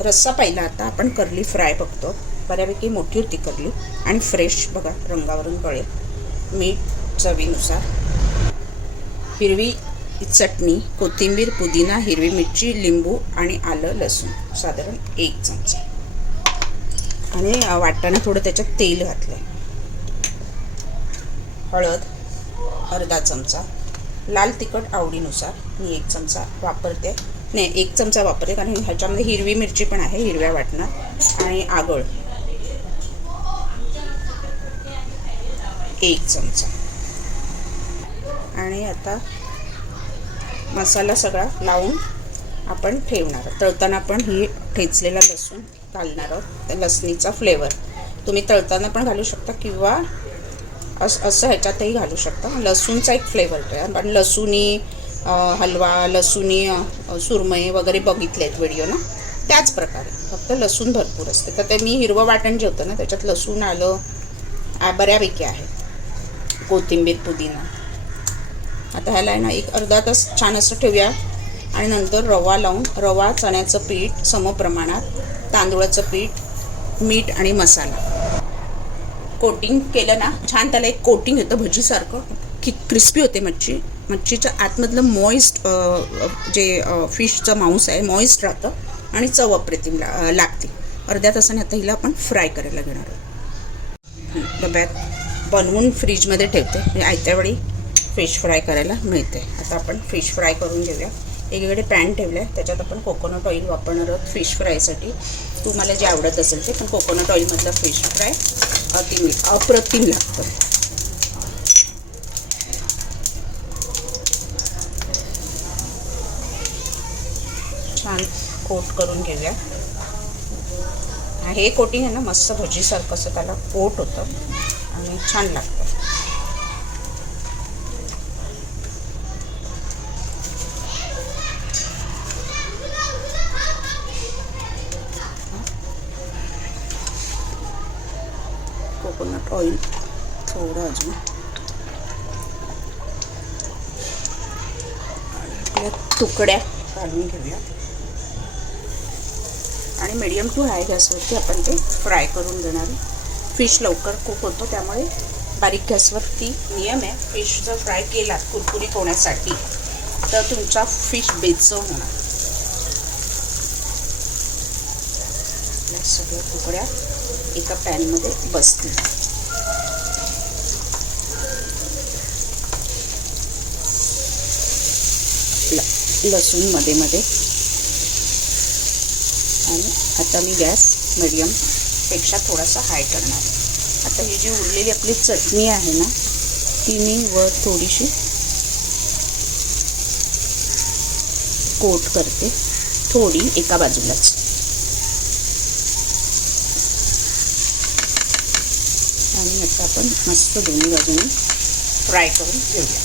रस्सा पाहिला आता आपण कर्ली फ्राय बघतो. बऱ्यापैकी मोठी होती करली आणि फ्रेश बघा रंगावरून कळेल. मीठ चवीनुसार. हिरवी चटणी कोथिंबीर पुदिना हिरवी मिरची लिंबू आणि आलं लसूण. साधारण एक चमचा. आणि वाटताना थोडं त्याच्यात तेल घातलं हळद अर्धा चमचा. लाल तिखट आवडीनुसार मी एक चमचा वापरते. नाही एक चमचा वापरते कारण ह्याच्यामध्ये हिरवी मिरची पण आहे हिरव्या वाटणार आणि आगळ. एक चमचा. आणि आता मसाला सगळा लावून आपण ठेवणार तळताना पण ही ठेचलेला लसूण घालणार आहोत लसणीचा फ्लेवर तुम्ही तळताना पण घालू शकता किंवा असं ह्याच्यातही घालू शकता. लसूणचा एक फ्लेवर आहे पण लसूणी हलवा लसूणी सुरमई वगैरे बघितले आहेत व्हिडिओ ना? त्याच प्रकारे. फक्त लसूण भरपूर असते. तर ते मी हिरवं वाटण जे होतं ना त्याच्यात लसूण आलं बऱ्यापैकी आहे. कोथिंबीर पुदिना. आता ह्याला आहे ना एक अर्धा तास छान असं ठेवूया. आणि नंतर रवा लावून रवा चण्याचं पीठ समप्रमाणात तांदूळाचं पीठ मीठ आणि मसाला. कोटिंग केलं ना छान त्याला एक कोटिंग येतं भजीसारखं. की क्रिस्पी होते मच्छी. मच्छीच्या आतमधलं मॉइस्ट जे फिशचं मांस आहे मॉइस्ट राहतं आणि चव अप्रतिम ला लागते. अर्ध्या तासाने आता हिला आपण फ्राय करायला घेणार आहोत. डब्यात बनवून फ्रीजमध्ये ठेवते. म्हणजे आयत्या वेळी फिश फ्राय करायला मिळते. आता आपण फिश फ्राय करून घेऊया. एकीकडे पॅन ठेवलं आहे त्याच्यात आपण कोकोनट ऑइल वापरणार आहोत फिश फ्रायसाठी तुम्हाला जे आवडत असेल ते पण कोकोनट ऑइलमधलं फिश फ्राय अति अप्रतिम लागतं. छान कोट करून घेऊया. हे कोटिंग आहे ना मस्त भजीसारखं असं त्याला कोट होतं. आणि छान लागतं. कोकोनट ऑइल थोडं अजून. आणि तुकड्या काढून घेऊया. आणि मीडियम टू हाय गॅसवरती आपण ते फ्राय करून घेणार फिश लवकर कुक होतो त्यामुळे बारीक गॅसवरती नियम आहे. फिश जर फ्राय केला कुरकुरीत होण्यासाठी तर तुमचा फिश बेचव होणार आपल्या सगळ्या तुकड्या एका पॅनमध्ये बसतील. ल- लसूणमध्ये मध्ये आणि आता मी गॅस मिडियमपेक्षा थोडासा हाय करणार आहे. आता ही जी उरलेली आपली चटणी आहे ना ती मी वर थोडीशी कोट करते. थोडी एका बाजूलाच. आणि आता आपण मस्त दोन्ही बाजूने फ्राय करून घेऊया.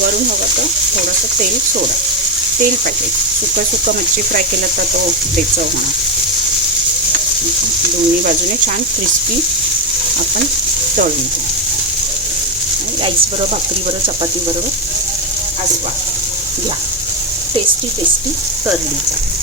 वरून हवं तर थोडंसं तेल सोडा. तेल पाहिजे. सुकं सुकं मच्छी फ्राय केलं तर तो बेचव होणार. दोन्ही बाजूने छान क्रिस्पी आपण तळून घेऊ. आणि राईसबरोबर भाकरीबरोबर चपातीबरोबर आजवा घ्या. Tasty tasty कर्लीचा